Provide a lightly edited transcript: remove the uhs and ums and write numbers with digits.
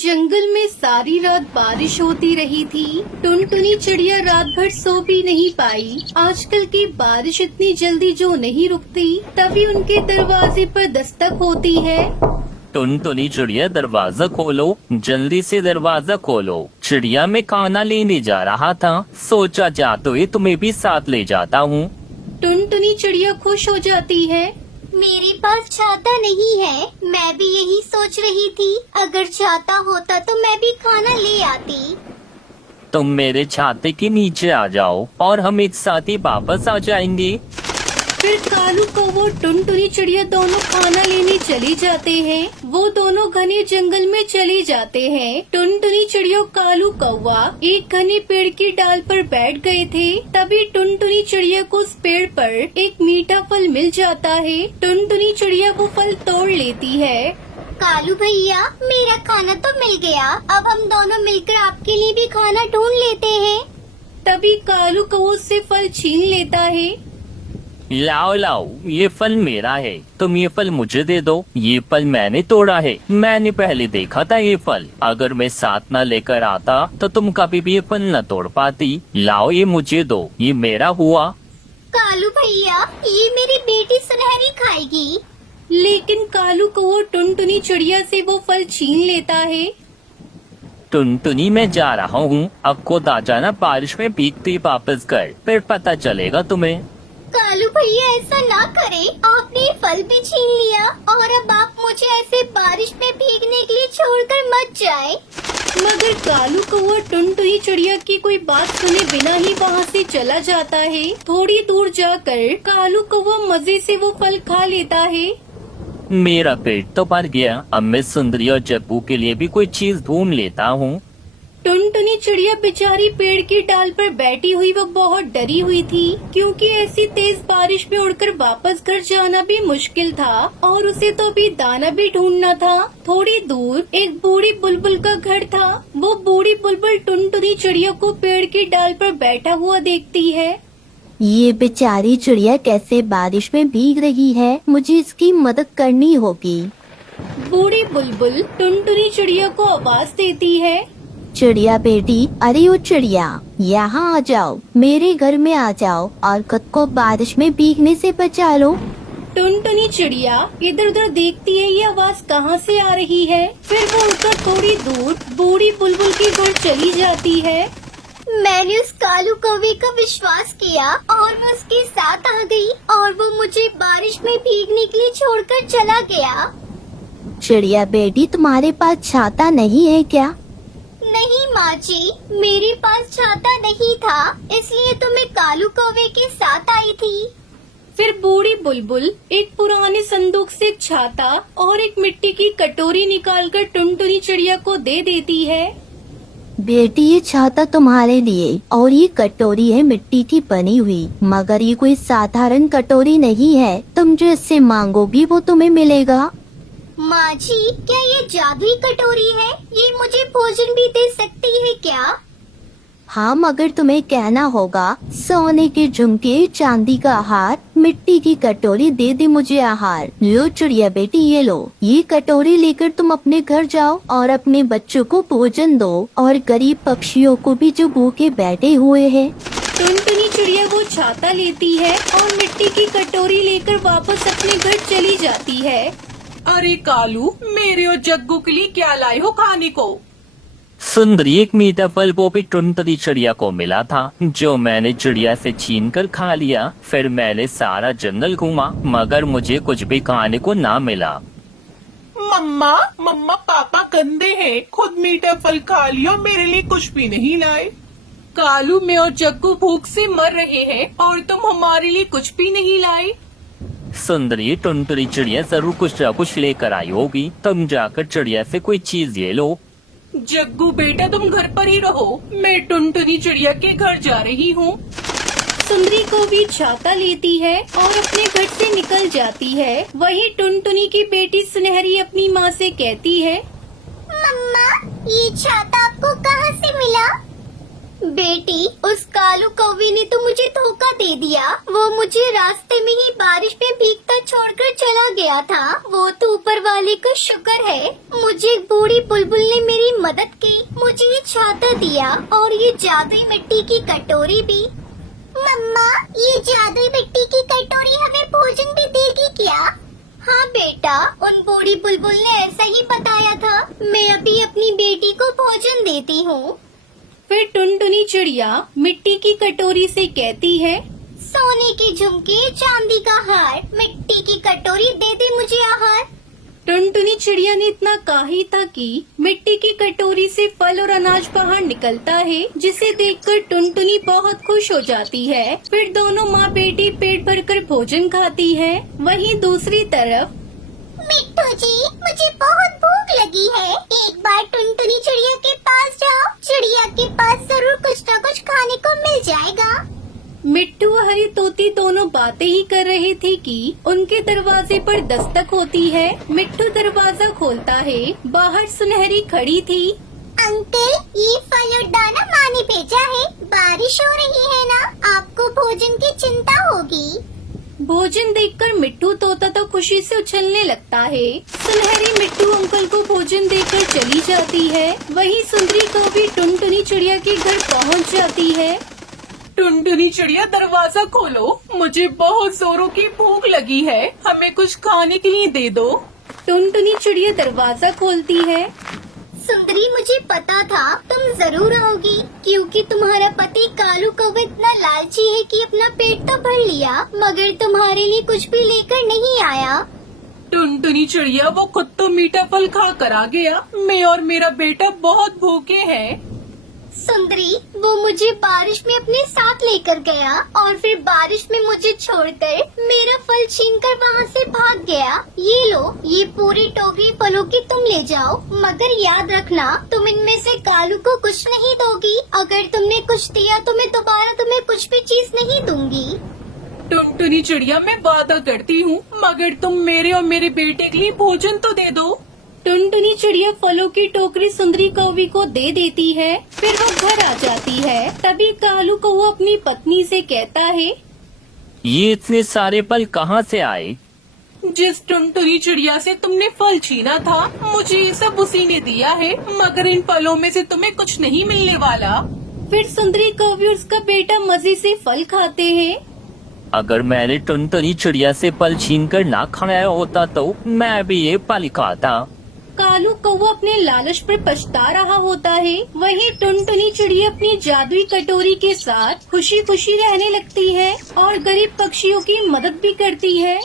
जंगल में सारी रात बारिश होती रही थी। टुनटुनी चिड़िया रात भर सो भी नहीं पाई। आजकल की बारिश इतनी जल्दी जो नहीं रुकती, तभी उनके दरवाजे पर दस्तक होती है। टुनटुनी चिड़िया दरवाजा खोलो, जल्दी से दरवाजा खोलो। चिड़िया मैं खाना लेने जा रहा था, सोचा जाते हुए तुम्हें भी साथ ले जाता हूँ। टुनटुनी चिड़िया खुश हो जाती है। मेरे पास छाता नहीं है, मैं भी यही सोच रही थी। अगर छाता होता तो मैं भी खाना ले आती। तुम मेरे छाते के नीचे आ जाओ और हम एक साथ ही वापस आ जाएंगे। फिर कालू कौवा और टुनटुनी चिड़िया दोनों खाना लेने चले जाते हैं। वो दोनों घने जंगल में चले जाते हैं। टुनटुनी चिड़िया और कालू कौवा एक घने पेड़ की डाल पर बैठ गए थे। तभी टुनटुनी चिड़िया को उस पेड़ पर एक मीठा फल मिल जाता है। टुनटुनी चिड़िया वो फल तोड़ लेती है। कालू भैया, मेरा खाना तो मिल गया। अब हम दोनों मिलकर आपके लिए भी खाना ढूंढ लेते हैं। तभी कालू कौवा उससे फल छीन लेता है। लाओ लाओ, ये फल मेरा है, तुम ये फल मुझे दे दो। ये फल मैंने तोड़ा है, मैंने पहले देखा था ये फल। अगर मैं साथ न लेकर आता तो तुम कभी भी ये फल न तोड़ पाती। लाओ ये मुझे दो, ये मेरा हुआ। कालू भैया, ये मेरी बेटी सुनहरी खाएगी। लेकिन कालू कौवा टुनटुनी चिड़िया से वो फल छीन लेता है। टुनटुनी मैं जा रहा हूँ, अब खुद आ जाना बारिश में भीगते वापस कर, फिर पता चलेगा तुम्हें। कालू भैया, ऐसा ना करे। आपने ये फल भी छीन लिया और अब आप मुझे ऐसे बारिश में भीगने के लिए छोड़कर मत जाए। मगर कालू कौवा टुनटुनी चिड़िया की कोई बात सुने बिना ही वहाँ से चला जाता है। थोड़ी दूर जाकर कालू कौवा मजे से वो फल खा लेता है। मेरा पेट तो भर गया, अब मैं सुंदरी और जब्बू के लिए भी कोई चीज ढूंढ लेता हूँ। टुनटुनी चिड़िया बेचारी पेड़ की डाल पर बैठी हुई वो बहुत डरी हुई थी, क्योंकि ऐसी तेज बारिश में उड़कर वापस घर जाना भी मुश्किल था और उसे तो अभी दाना भी ढूंढना था। थोड़ी दूर एक बूढ़ी बुलबुल का घर था। वो बूढ़ी बुलबुल टुनटुनी चिड़िया को पेड़ की डाल पर बैठा हुआ देखती है। ये बेचारी चिड़िया कैसे बारिश में भीग रही है, मुझे इसकी मदद करनी होगी। बूढ़ी बुलबुल टुनटुनी चिड़िया को आवाज देती है। चिड़िया बेटी, अरे ओ चिड़िया, यहाँ आ जाओ, मेरे घर में आ जाओ और खुद को बारिश में भीगने से बचा लो। टुनटुनी चिड़िया इधर उधर देखती है, ये आवाज कहाँ से आ रही है। फिर वो उड़कर थोड़ी दूर बूढ़ी बुलबुल के घर चली जाती है। मैंने उस कालू कौवे का विश्वास किया और वो उसके साथ आ गई और वो मुझे बारिश में भीगने के लिए छोड़कर चला गया। चिड़िया बेटी, तुम्हारे पास छाता नहीं है क्या? नहीं माँ जी, मेरे पास छाता नहीं था, इसलिए तो मैं कालू कौवे के साथ आई थी। फिर बूढ़ी बुलबुल एक पुराने संदूक से एक छाता और एक मिट्टी की कटोरी निकालकर टुनटुनी चिड़िया को दे देती है। बेटी, ये छाता तुम्हारे लिए और ये कटोरी है मिट्टी की बनी हुई, मगर ये कोई साधारण कटोरी नहीं है। तुम जो इससे मांगोगी वो तुम्हें मिलेगा। माँ जी, क्या ये जादुई कटोरी है? ये मुझे भोजन भी दे सकती है क्या? हाँ, मगर तुम्हें कहना होगा सोने के झुमके, चांदी का हार, मिट्टी की कटोरी दे दे मुझे आहार। लो चिड़िया बेटी, ये लो, ये कटोरी लेकर तुम अपने घर जाओ और अपने बच्चों को भोजन दो और गरीब पक्षियों को भी जो भूखे बैठे हुए हैं। टुनटुनी चिड़िया वो छाता लेती है और मिट्टी की कटोरी लेकर वापस अपने घर चली जाती है। अरे कालू, मेरे और जग्गू के लिए क्या लाए हो खाने को? सुंदरी, एक मीठा फल वो भी टुनटुनी चिड़िया को मिला था, जो मैंने चिड़िया से छीन कर खा लिया। फिर मैंने सारा जंगल घूमा, मगर मुझे कुछ भी खाने को ना मिला। मम्मा मम्मा, पापा गंदे हैं, खुद मीठा फल खा लिया, मेरे लिए कुछ भी नहीं लाए। कालू, मैं और जग्गू भूख से मर रहे हैं और तुम हमारे लिए कुछ भी नहीं लाए। सुंदरी, टुनटुनी चिड़िया जरूर कुछ न कुछ लेकर आई होगी, तुम जाकर चिड़िया से कोई चीज ले लो। जग्गू बेटा, तुम घर पर ही रहो, मैं टुनटुनी चिड़िया के घर जा रही हूँ। सुंदरी को भी छाता लेती है और अपने घर से निकल जाती है। वही टुनटुनी की बेटी सुनहरी अपनी माँ से कहती है, मम्मा, ये छाता आपको कहाँ से मिला? बेटी, उस कालू कौवे ने तो मुझे धोखा दे दिया। वो मुझे रास्ते में ही बारिश में भीगता छोड़कर चला गया था। वो तो ऊपर वाले का शुक्र है, मुझे बूढ़ी बुलबुल ने मेरी मदद की, मुझे ये छाता दिया और ये जादुई मिट्टी की कटोरी भी। मम्मा, ये जादुई मिट्टी की कटोरी हमें भोजन भी देगी क्या? हाँ बेटा, उन बूढ़ी बुलबुल ने ऐसा ही बताया था। मैं अभी अपनी बेटी को भोजन देती हूँ। फिर टुनटुनी चिड़िया मिट्टी की कटोरी से कहती है, सोने के झुमके, चांदी का हार, मिट्टी की कटोरी, दे दे मुझे आहार। टुनटुनी चिड़िया ने इतना कहा ही था कि मिट्टी की कटोरी से फल और अनाज बाहर निकलता है, जिसे देखकर टुनटुनी बहुत खुश हो जाती है। फिर दोनों माँ बेटी पेट भरकर भोजन खाती है। वहीं दूसरी तरफ मिट्टू जी, मुझे बहुत भूख लगी है। एक बार टुनटुनी चिड़िया के पास जाओ, चिड़िया के पास जरूर कुछ न कुछ खाने को मिल जाएगा। मिट्टू और हरी तोती दोनों बातें ही कर रहे थे कि उनके दरवाजे पर दस्तक होती है। मिट्टू दरवाजा खोलता है। बाहर सुनहरी खड़ी थी। अंकल, ये फल और दाना माँ ने भेजा है। बारिश हो रही है ना, आपको भोजन की चिंता होगी। भोजन देखकर मिट्टू तोता तो खुशी से उछलने लगता है। सुनहरी मिट्टू अंकल को भोजन देकर चली जाती है। वहीं सुंदरी कौवी टुनटुनी चिड़िया के घर पहुंच जाती है। टुनटुनी चिड़िया, दरवाजा खोलो, मुझे बहुत जोरों की भूख लगी है, हमें कुछ खाने के लिए दे दो। टुनटुनी चिड़िया दरवाजा खोलती है। सुंदरी, मुझे पता था तुम जरूर आओगी, क्योंकि तुम्हारा पति कालू कौवा इतना लालची है कि अपना पेट तो भर लिया, मगर तुम्हारे लिए कुछ भी लेकर नहीं आया। टुनटुनी चिड़िया, वो खुद तो मीठा फल खा कर आ गया, मैं और मेरा बेटा बहुत भूखे हैं। सुंदरी, वो मुझे बारिश में अपने साथ लेकर गया और फिर बारिश में मुझे छोड़कर मेरा फल छीनकर वहाँ से भाग गया। ये लो, ये पूरी टोकरी फलों की तुम ले जाओ, मगर याद रखना तुम इनमें से कालू को कुछ नहीं दोगी। अगर तुमने कुछ दिया तो मैं दोबारा तुम्हें कुछ भी चीज नहीं दूंगी। टुनटुनी चिड़िया, मैं वादा करती हूँ, मगर तुम मेरे और मेरे बेटे के लिए भोजन तो दे दो। टुनटुनी चिड़िया फलों की टोकरी सुंदरी कौवी को दे देती है। फिर वो घर आ जाती है। तभी कालू कौवा अपनी पत्नी से कहता है, ये इतने सारे फल कहाँ से आए? जिस टुनटुनी चिड़िया से तुमने फल छीना था, मुझे ये सब उसी ने दिया है, मगर इन फलों में से तुम्हें कुछ नहीं मिलने वाला। फिर सुंदरी कौवी और उसका बेटा मजे से फल खाते हैं। अगर मैंने टुनटुनी चिड़िया से फल छीन कर ना खाया होता तो मैं भी ये फल खाता। कालू कौवा अपने लालच पर पछता रहा होता है। वहीं टुनटुनी चिड़िया अपनी जादुई कटोरी के साथ खुशी खुशी रहने लगती है और गरीब पक्षियों की मदद भी करती है।